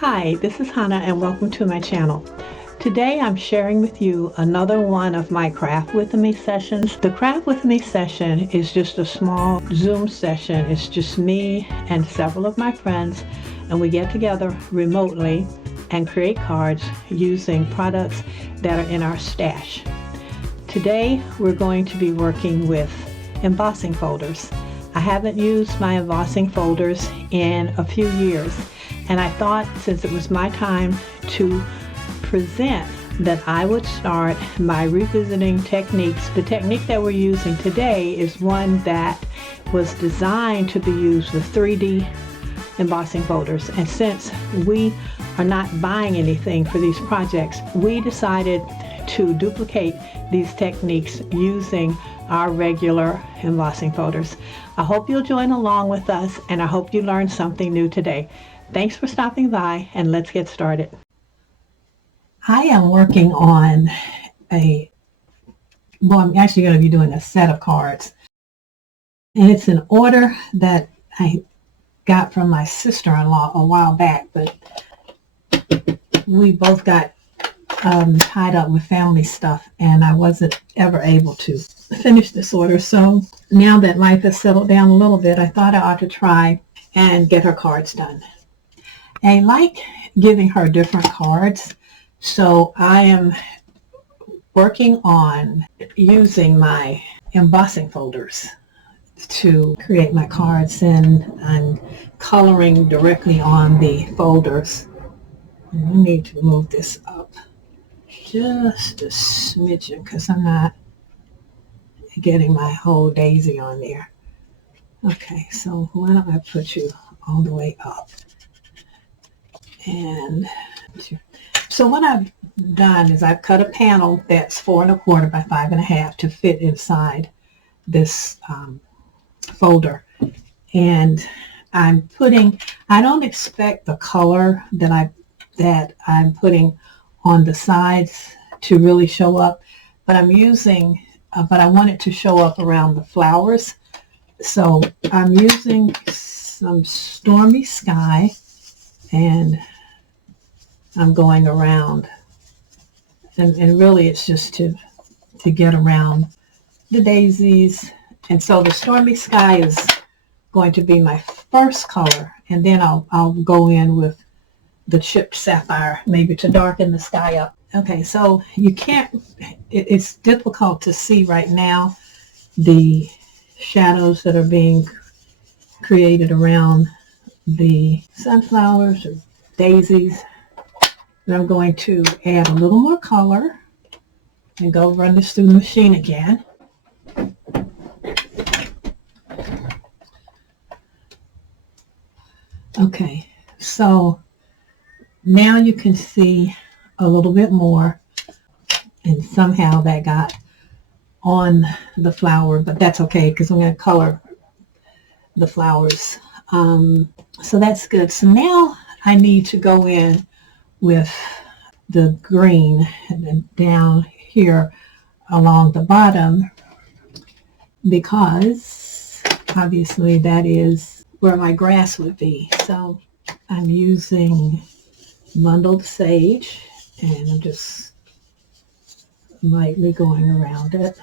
Hi, this is Hannah and welcome to my channel. Today I'm sharing with you another one of my Craft With Me sessions. The Craft With Me session is just a small Zoom session. It's just me and several of my friends, and we get together remotely and create cards using products that are in our stash. Today we're going to be working with embossing folders. I haven't used my embossing folders in a few years, and I thought since it was my time to present that I would start by revisiting techniques. The technique that we're using today is one that was designed to be used with 3D embossing folders, and since we are not buying anything for these projects, we decided to duplicate these techniques using our regular embossing folders. I hope you'll join along with us, and I hope you learned something new today. Thanks for stopping by, and let's get started. I am working on I'm actually going to be doing a set of cards, and it's an order that I got from my sister-in-law a while back, but we both got tied up with family stuff, and I wasn't ever able to finish this order. So now that life has settled down a little bit, I thought I ought to try and get her cards done. I like giving her different cards, so I am working on using my embossing folders to create my cards, and I'm coloring directly on the folders. And I need to move this up just a smidgen because I'm not getting my whole daisy on there. Okay, so why don't I put you all the way up? And so what I've done is I've cut a panel that's 4 1/4 by 5 1/2 to fit inside this folder. And I don't expect the color that I'm putting on the sides to really show up, but I want it to show up around the flowers. So I'm using some Stormy Sky, and I'm going around, and really it's just to get around the daisies. And so the Stormy Sky is going to be my first color, and then I'll go in with the chipped sapphire, maybe to darken the sky up. Okay, so it's difficult to see right now the shadows that are being created around the sunflowers or daisies. And I'm going to add a little more color and go run this through the machine again. Okay, so now you can see a little bit more, and somehow that got on the flower, but that's okay because I'm going to color the flowers. So that's good. So now I need to go in with the green, and then down here along the bottom, because obviously that is where my grass would be. So I'm using bundled sage, and I'm just lightly going around it.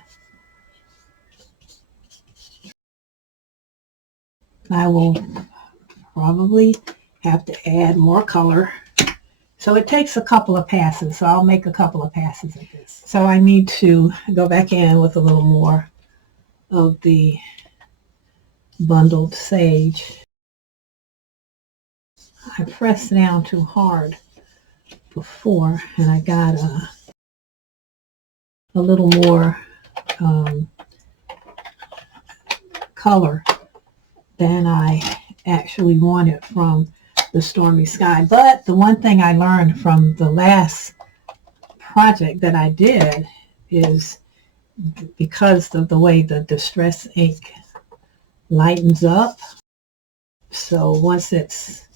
I will probably have to add more color. So it takes a couple of passes, so I'll make a couple of passes of this. So I need to go back in with a little more of the bundled sage. I pressed down too hard before, and I got a little more color than I actually wanted from the Stormy Sky. But the one thing I learned from the last project that I did is, because of the way the distress ink lightens up, so once it's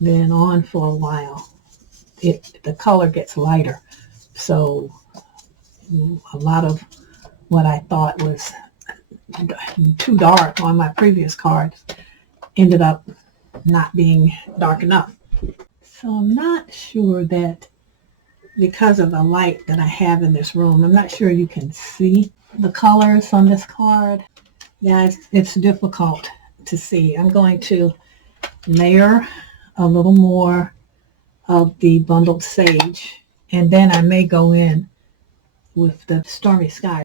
been on for a while, the color gets lighter. So a lot of what I thought was too dark on my previous cards ended up not being dark enough. So I'm not sure that, because of the light that I have in this room, I'm not sure you can see the colors on this card. Yeah, it's difficult to see. I'm going to layer a little more of the bundled sage, and then I may go in with the stormy sky.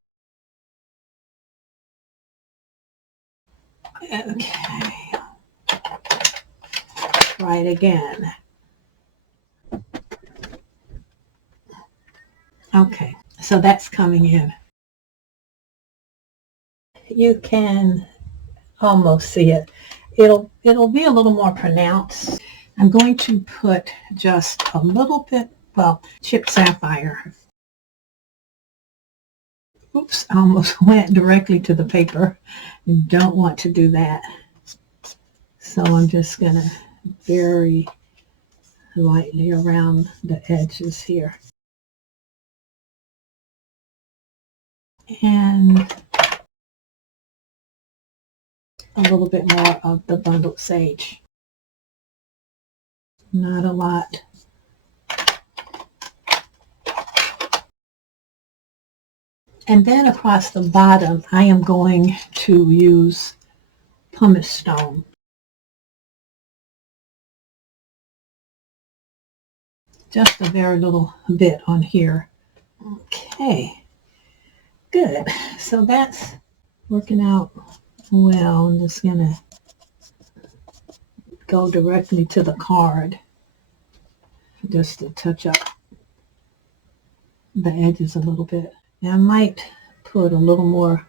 Okay, try it again. Okay, so that's coming in. You can almost see it. It'll be a little more pronounced. I'm going to put just a little bit, well, chipped sapphire. Oops, I almost went directly to the paper. You don't want to do that. So I'm just going to very lightly around the edges here. And a little bit more of the bundled sage. Not a lot. And then across the bottom, I am going to use Pumice Stone. Just a very little bit on here. Okay, good. So that's working out well. I'm just going to go directly to the card just to touch up the edges a little bit. Now I might put a little more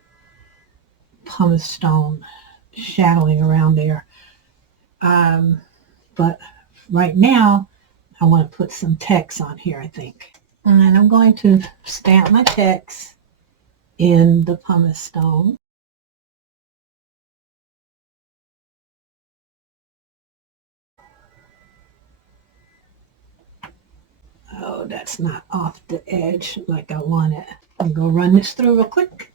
pumice stone shadowing around there. But right now I want to put some text on here, I think. And I'm going to stamp my text in the pumice stone. Oh, that's not off the edge like I want it. I'm going to run this through real quick.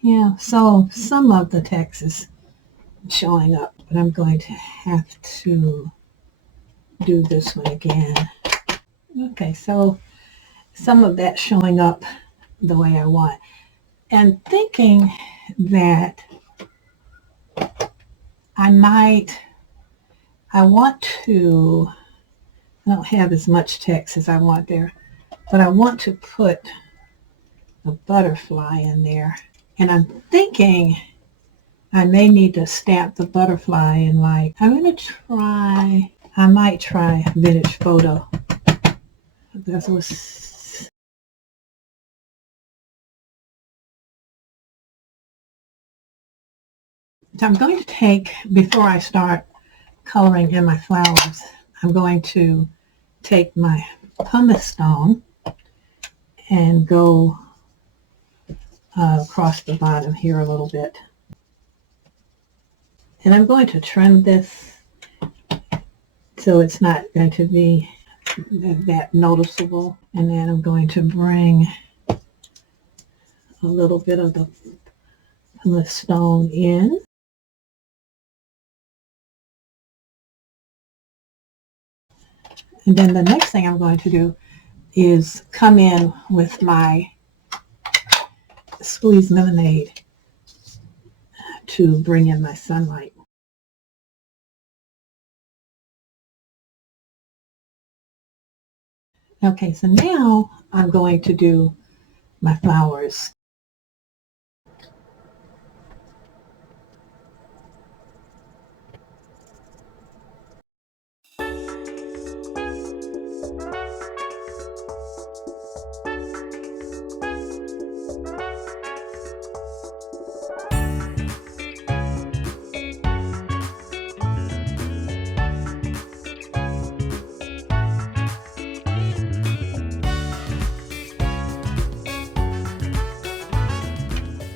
Yeah, so some of the text is showing up, but I'm going to have to do this one again. Okay, so some of that showing up the way I want. And thinking that I don't have as much text as I want there, but I want to put a butterfly in there. And I'm thinking I may need to stamp the butterfly in, like, I might try vintage photo. That was, so I'm going to take, before I start coloring in my flowers, I'm going to take my pumice stone and go across the bottom here a little bit. And I'm going to trim this so it's not going to be that noticeable. And then I'm going to bring a little bit of the pumice stone in. And then the next thing I'm going to do is come in with my squeezed lemonade to bring in my sunlight. Okay, so now I'm going to do my flowers.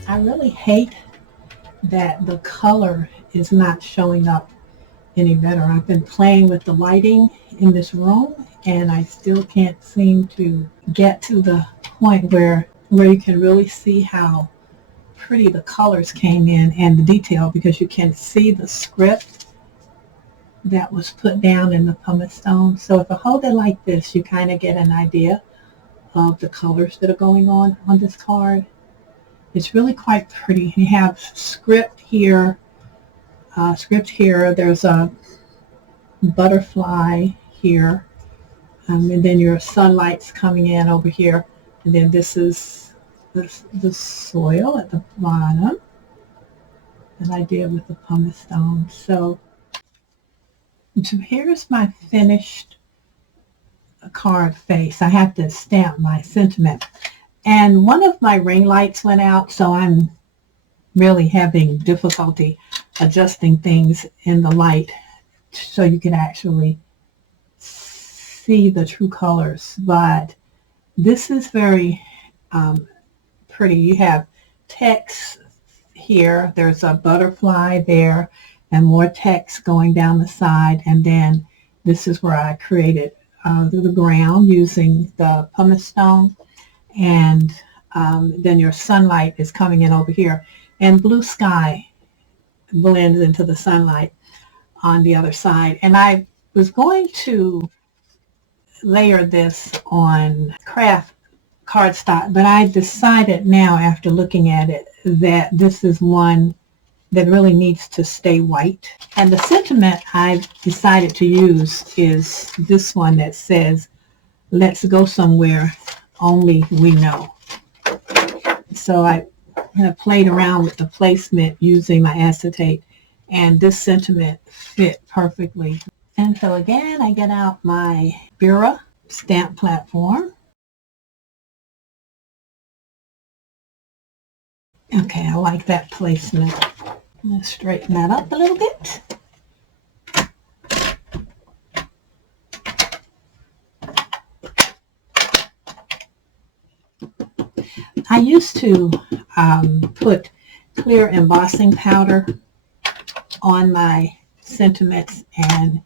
I really hate that the color is not showing up any better. I've been playing with the lighting in this room and I still can't seem to get to the point where you can really see how pretty the colors came in and the detail, because you can see the script that was put down in the pumice stone. So if I hold it like this, you kind of get an idea of the colors that are going on this card. It's really quite pretty. You have script here, there's a butterfly here, and then your sunlight's coming in over here, and then this is the soil at the bottom that I did with the pumice stone. So here's my finished card face. I have to stamp my sentiment. And one of my ring lights went out, so I'm really having difficulty adjusting things in the light so you can actually see the true colors. But this is very pretty. You have text here. There's a butterfly there and more text going down the side. And then this is where I created the ground using the pumice stone. And then your sunlight is coming in over here. And blue sky blends into the sunlight on the other side. And I was going to layer this on craft cardstock, but I decided now, after looking at it, that this is one that really needs to stay white. And the sentiment I've decided to use is this one that says, "Let's go somewhere only we know." So I have played around with the placement using my acetate, and this sentiment fit perfectly. And so again, I get out my Bura stamp platform. Okay, I like that placement. Let's straighten that up a little bit. I used to put clear embossing powder on my sentiments and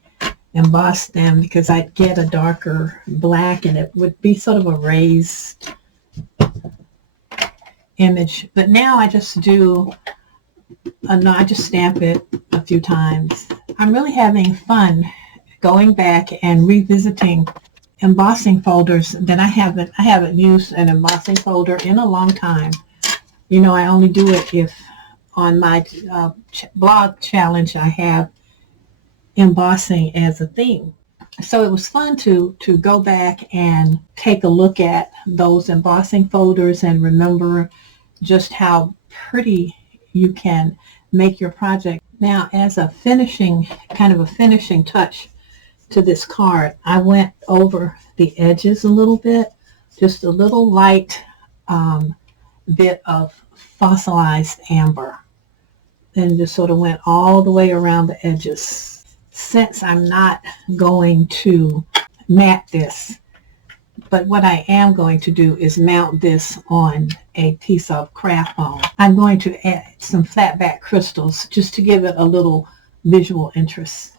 emboss them, because I'd get a darker black and it would be sort of a raised image. But now I just do, no, I just stamp it a few times. I'm really having fun going back and revisiting embossing folders that I haven't used an embossing folder in a long time. You know, I only do it if on my blog challenge I have embossing as a theme. So it was fun to go back and take a look at those embossing folders and remember just how pretty you can make your project. Now, as a finishing touch to this card, I went over the edges a little bit, just a little light bit of fossilized amber, and just sort of went all the way around the edges. Since I'm not going to mat this, but what I am going to do is mount this on a piece of craft foam. I'm going to add some flat back crystals just to give it a little visual interest.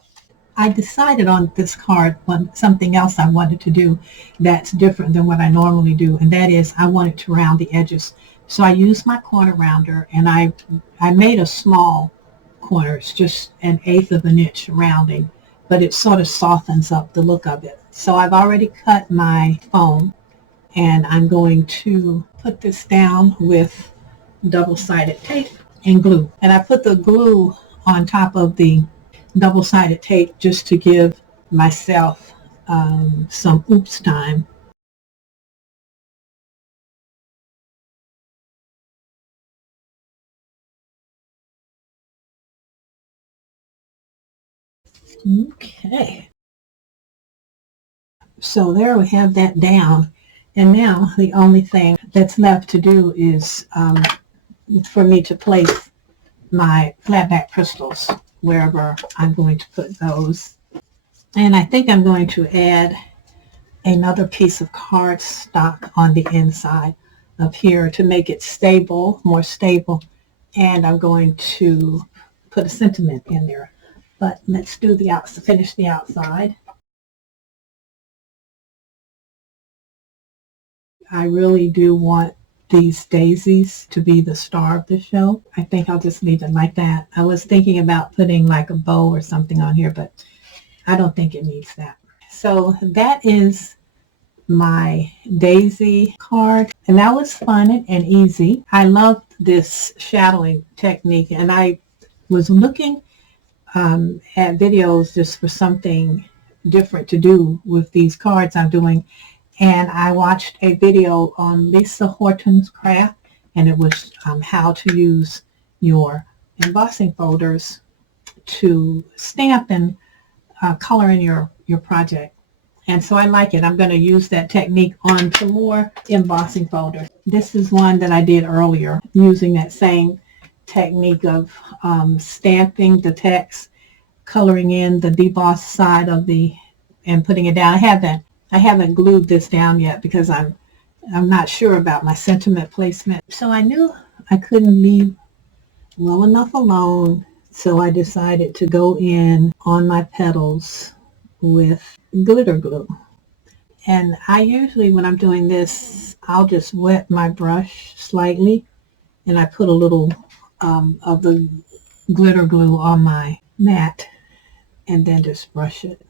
I decided on this card something else I wanted to do that's different than what I normally do, and that is I wanted to round the edges. So I used my corner rounder, and I made a small corner. It's just 1/8 of an inch rounding, but it sort of softens up the look of it. So I've already cut my foam, and I'm going to put this down with double-sided tape and glue. And I put the glue on top of the double-sided tape just to give myself some oops time. Okay. So there we have that down. And now the only thing that's left to do is for me to place my flatback crystals wherever I'm going to put those. And I think I'm going to add another piece of cardstock on the inside of here to make it stable, more stable. And I'm going to put a sentiment in there. But let's do finish the outside. I really do want these daisies to be the star of the show. I think I'll just leave it like that. I was thinking about putting like a bow or something on here, but I don't think it needs that. So that is my daisy card, and that was fun and easy. I loved this shadowing technique, and I was looking at videos just for something different to do with these cards I'm doing, and I watched a video on Lisa Horton's craft, and it was how to use your embossing folders to stamp and color in your project. And so I like it. I'm going to use that technique on some more embossing folders. This is one that I did earlier using that same technique of stamping the text, coloring in the debossed side of and putting it down. I haven't glued this down yet because I'm not sure about my sentiment placement. So I knew I couldn't leave well enough alone, so I decided to go in on my petals with glitter glue. And I usually, when I'm doing this, I'll just wet my brush slightly, and I put a little of the glitter glue on my mat, and then just brush it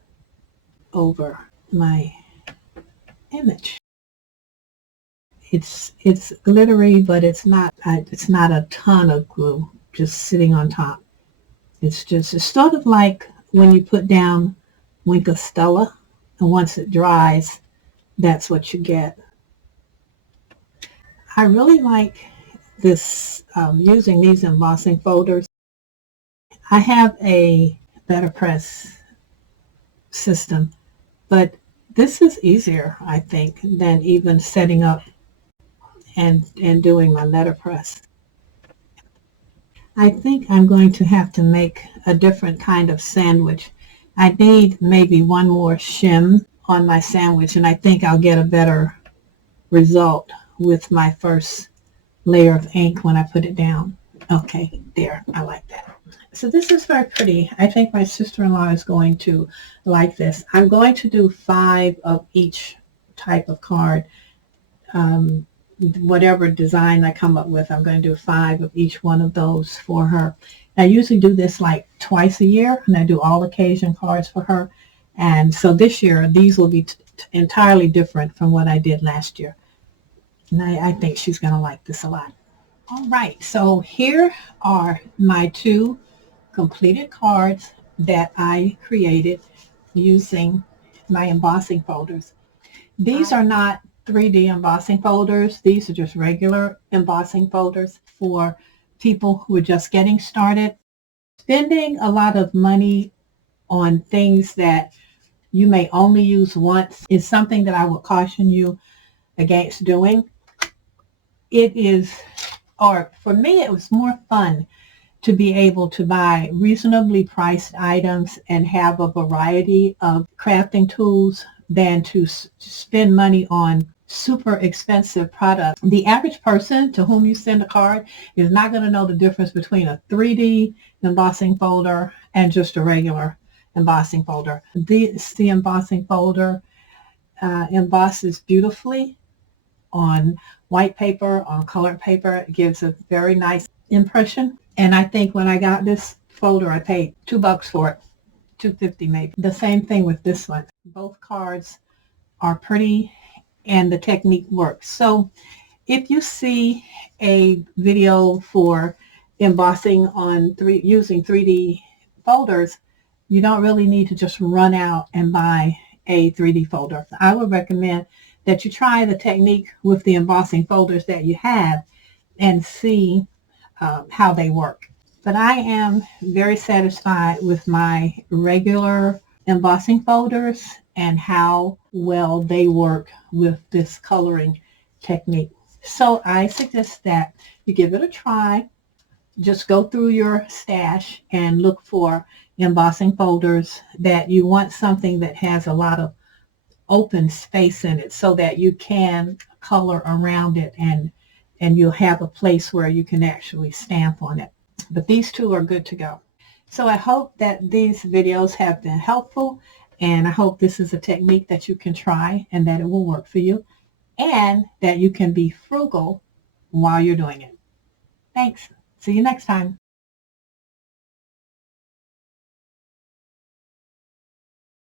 over my image. It's glittery, but it's not a ton of glue just sitting on top. It's sort of like when you put down Wink Stella, and once it dries, that's what you get. I really like this, using these embossing folders. I have a letterpress system, but this is easier, I think, than even setting up and doing my letterpress. I think I'm going to have to make a different kind of sandwich. I need maybe one more shim on my sandwich, and I think I'll get a better result with my first layer of ink when I put it down. Okay, there, I like that. So this is very pretty. I think my sister-in-law is going to like this. I'm going to do 5 of each type of card. Whatever design I come up with, I'm going to do 5 of each one of those for her. I usually do this like twice a year, and I do all occasion cards for her. And so this year, these will be entirely different from what I did last year. And I think she's going to like this a lot. All right, so here are my 2 completed cards that I created using my embossing folders. These are not 3D embossing folders. These are just regular embossing folders for people who are just getting started. Spending a lot of money on things that you may only use once is something that I would caution you against doing. It is, or for me, it was more fun to be able to buy reasonably priced items and have a variety of crafting tools than to spend money on super expensive products. The average person to whom you send a card is not going to know the difference between a 3D embossing folder and just a regular embossing folder. The embossing folder embosses beautifully on white paper, on colored paper. It gives a very nice impression. And I think when I got this folder, I paid $2 for it, $2.50 maybe. The same thing with this one. Both cards are pretty and the technique works. So if you see a video for embossing on using 3D folders, you don't really need to just run out and buy a 3D folder. I would recommend that you try the technique with the embossing folders that you have and see how they work. But I am very satisfied with my regular embossing folders and how well they work with this coloring technique. So I suggest that you give it a try. Just go through your stash and look for embossing folders that you want something that has a lot of open space in it so that you can color around it and you'll have a place where you can actually stamp on it. But these 2 are good to go. So I hope that these videos have been helpful, and I hope this is a technique that you can try and that it will work for you, and that you can be frugal while you're doing it. Thanks. See you next time.